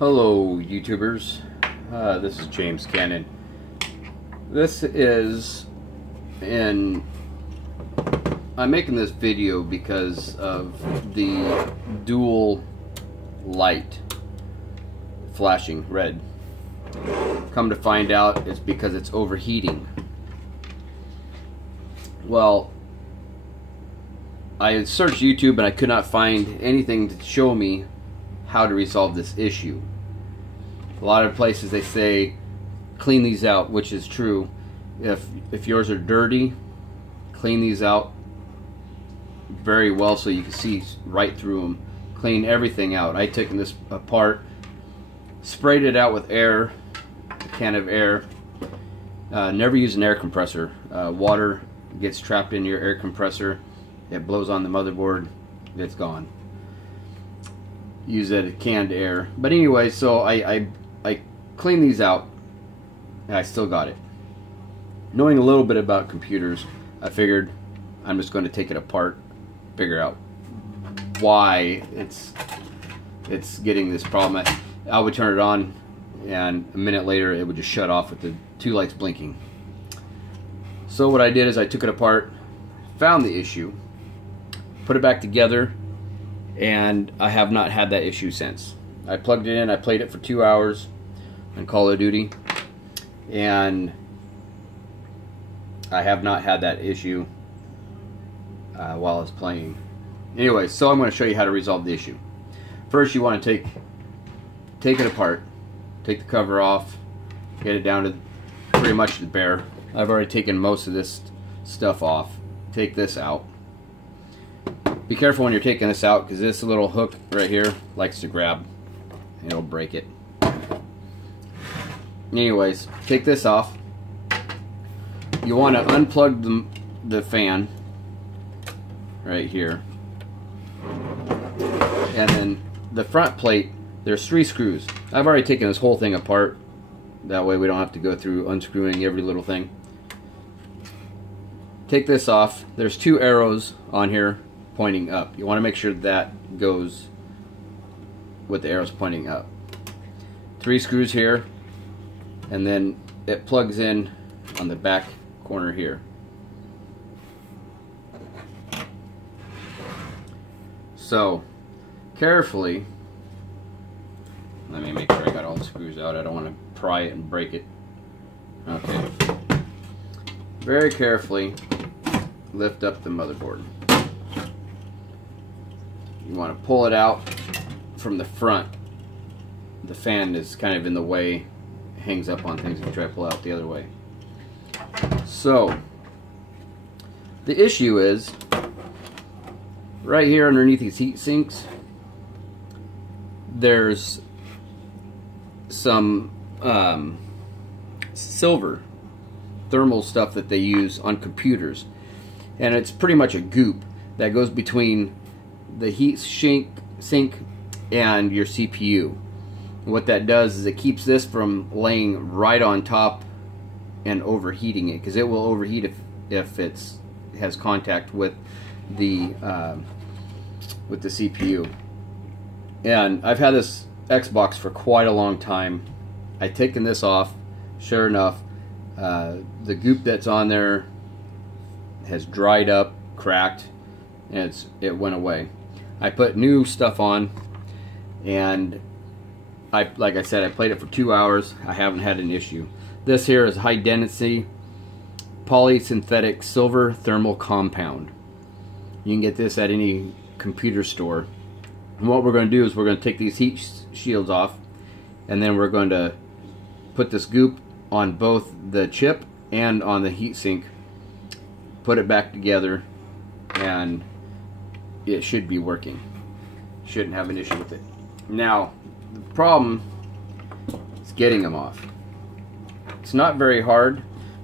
Hello YouTubers, this is James Cannon. I'm making this video because of the dual light flashing red. Come to find out it's because it's overheating. Well, I searched YouTube and I could not find anything to show me how to resolve this issue. A lot of places they say clean these out, which is true. If yours are dirty, clean these out very well so you can see right through them. Clean everything out. I took this apart, sprayed it out with air, a can of air. Never use an air compressor. Water gets trapped in your air compressor. It blows on the motherboard. It's gone. Use a canned air. But anyway, so I cleaned these out and I still got it. Knowing a little bit about computers, I figured I'm just going to take it apart, figure out why it's getting this problem. I would turn it on and a minute later it would just shut off with the two lights blinking. So what I did is I took it apart, found the issue, put it back together, and I have not had that issue since. I plugged it in, I played it for 2 hours on Call of Duty, and I have not had that issue while I was playing. Anyway, so I'm going to show you how to resolve the issue. First, you want to take it apart, take the cover off, get it down to pretty much the bare. I've already taken most of this stuff off. Take this out. Be careful when you're taking this out because this little hook right here likes to grab and it'll break it. Anyways, take this off. You want to unplug the fan right here. And then the front plate, there's 3 screws. I've already taken this whole thing apart. That way we don't have to go through unscrewing every little thing. Take this off. There's 2 arrows on here pointing up. You want to make sure that goes with the arrows pointing up. 3 screws here, and then it plugs in on the back corner here. So carefully, let me make sure I got all the screws out. I don't want to pry it and break it. Okay. Very carefully lift up the motherboard. You want to pull it out from the front. The fan is kind of in the way, hangs up on things if you try to pull out the other way. So the issue is right here underneath these heat sinks, there's some silver thermal stuff that they use on computers, and it's pretty much a goop that goes between the heat sink and your CPU. What that does is it keeps this from laying right on top and overheating it, because it will overheat if it has contact with the CPU. And I've had this Xbox for quite a long time. I've taken this off. Sure enough, the goop that's on there has dried up, cracked, and it went away. I put new stuff on, and like I said, I played it for 2 hours. I haven't had an issue. This here is high density polysynthetic silver thermal compound. You can get this at any computer store. And what we're going to do is we're going to take these heat shields off, and then we're going to put this goop on both the chip and on the heatsink, put it back together, and it should be working. Shouldn't have an issue with it. Now, the problem is getting them off. It's not very hard,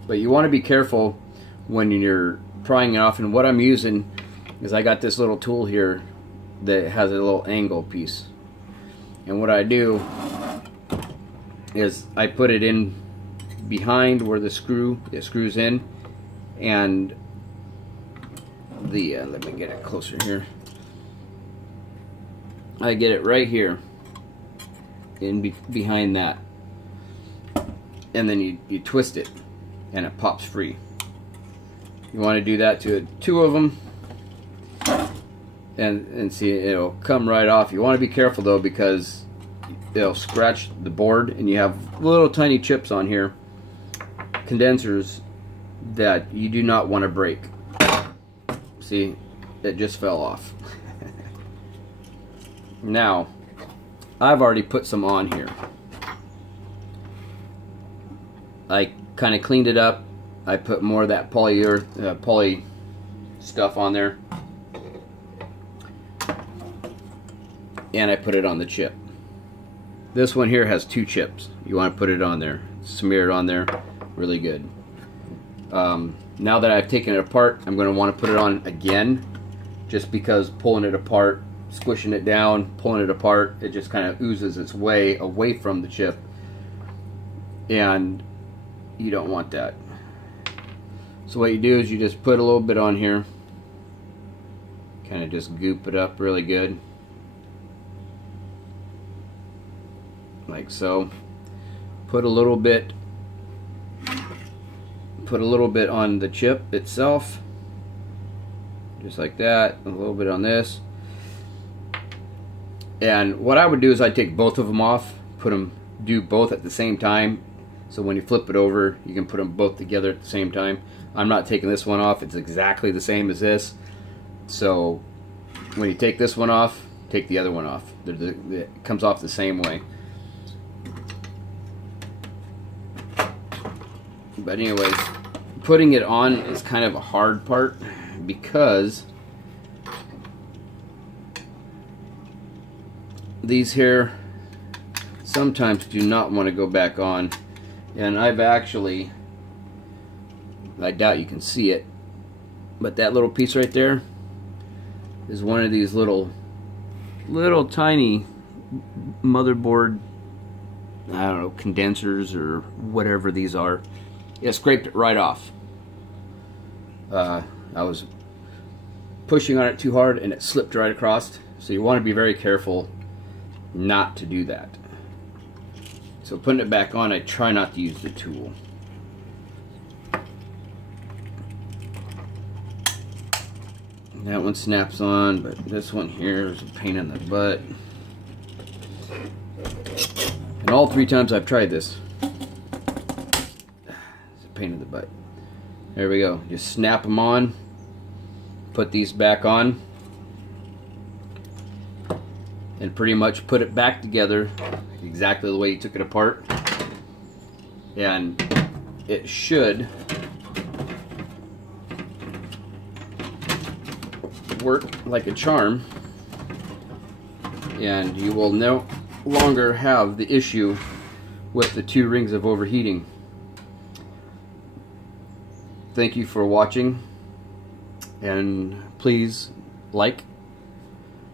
but you want to be careful when you're prying it off. And what I'm using is I got this little tool here that has a little angle piece. And what I do is I put it in behind where it screws in, and let me get it closer here. I get it right here, behind that, and then you twist it and it pops free. You want to do that to 2 of them, and see, it'll come right off. You want to be careful though, because it'll scratch the board, and you have little tiny chips on here, condensers, that you do not want to break. See, it just fell off. Now, I've already put some on here. I kind of cleaned it up. I put more of that poly stuff on there, and I put it on the chip. This one here has 2 chips. You want to put it on there, smear it on there, really good. Now that I've taken it apart, I'm going to want to put it on again, just because pulling it apart, squishing it down, pulling it apart, it just kind of oozes its way away from the chip, and you don't want that. So what you do is you just put a little bit on here, kind of just goop it up really good, like so. Put a little bit on the chip itself, just like that. A little bit on this. And what I would do is I'd take both of them off, do both at the same time, so when you flip it over, you can put them both together at the same time. I'm not taking this one off. It's exactly the same as this. So when you take this one off, take the other one off. It comes off the same way. But anyways, putting it on is kind of a hard part, because these here sometimes do not want to go back on. And I doubt you can see it, but that little piece right there is one of these little tiny motherboard, I don't know, condensers or whatever these are. It scraped it right off. I was pushing on it too hard and it slipped right across. So you want to be very careful not to do that. So putting it back on, I try not to use the tool. That one snaps on, but this one here is a pain in the butt. And all 3 times I've tried this, it's a pain in the butt. There we go. Just snap them on. Put these back on. And pretty much put it back together exactly the way you took it apart. And it should work like a charm, and you will no longer have the issue with the 2 rings of overheating. Thank you for watching, and please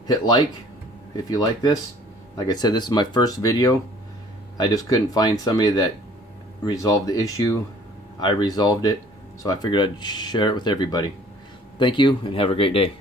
hit like if you like this. Like I said, this is my first video. I just couldn't find somebody that resolved the issue. I resolved it, so I figured I'd share it with everybody. Thank you, and have a great day.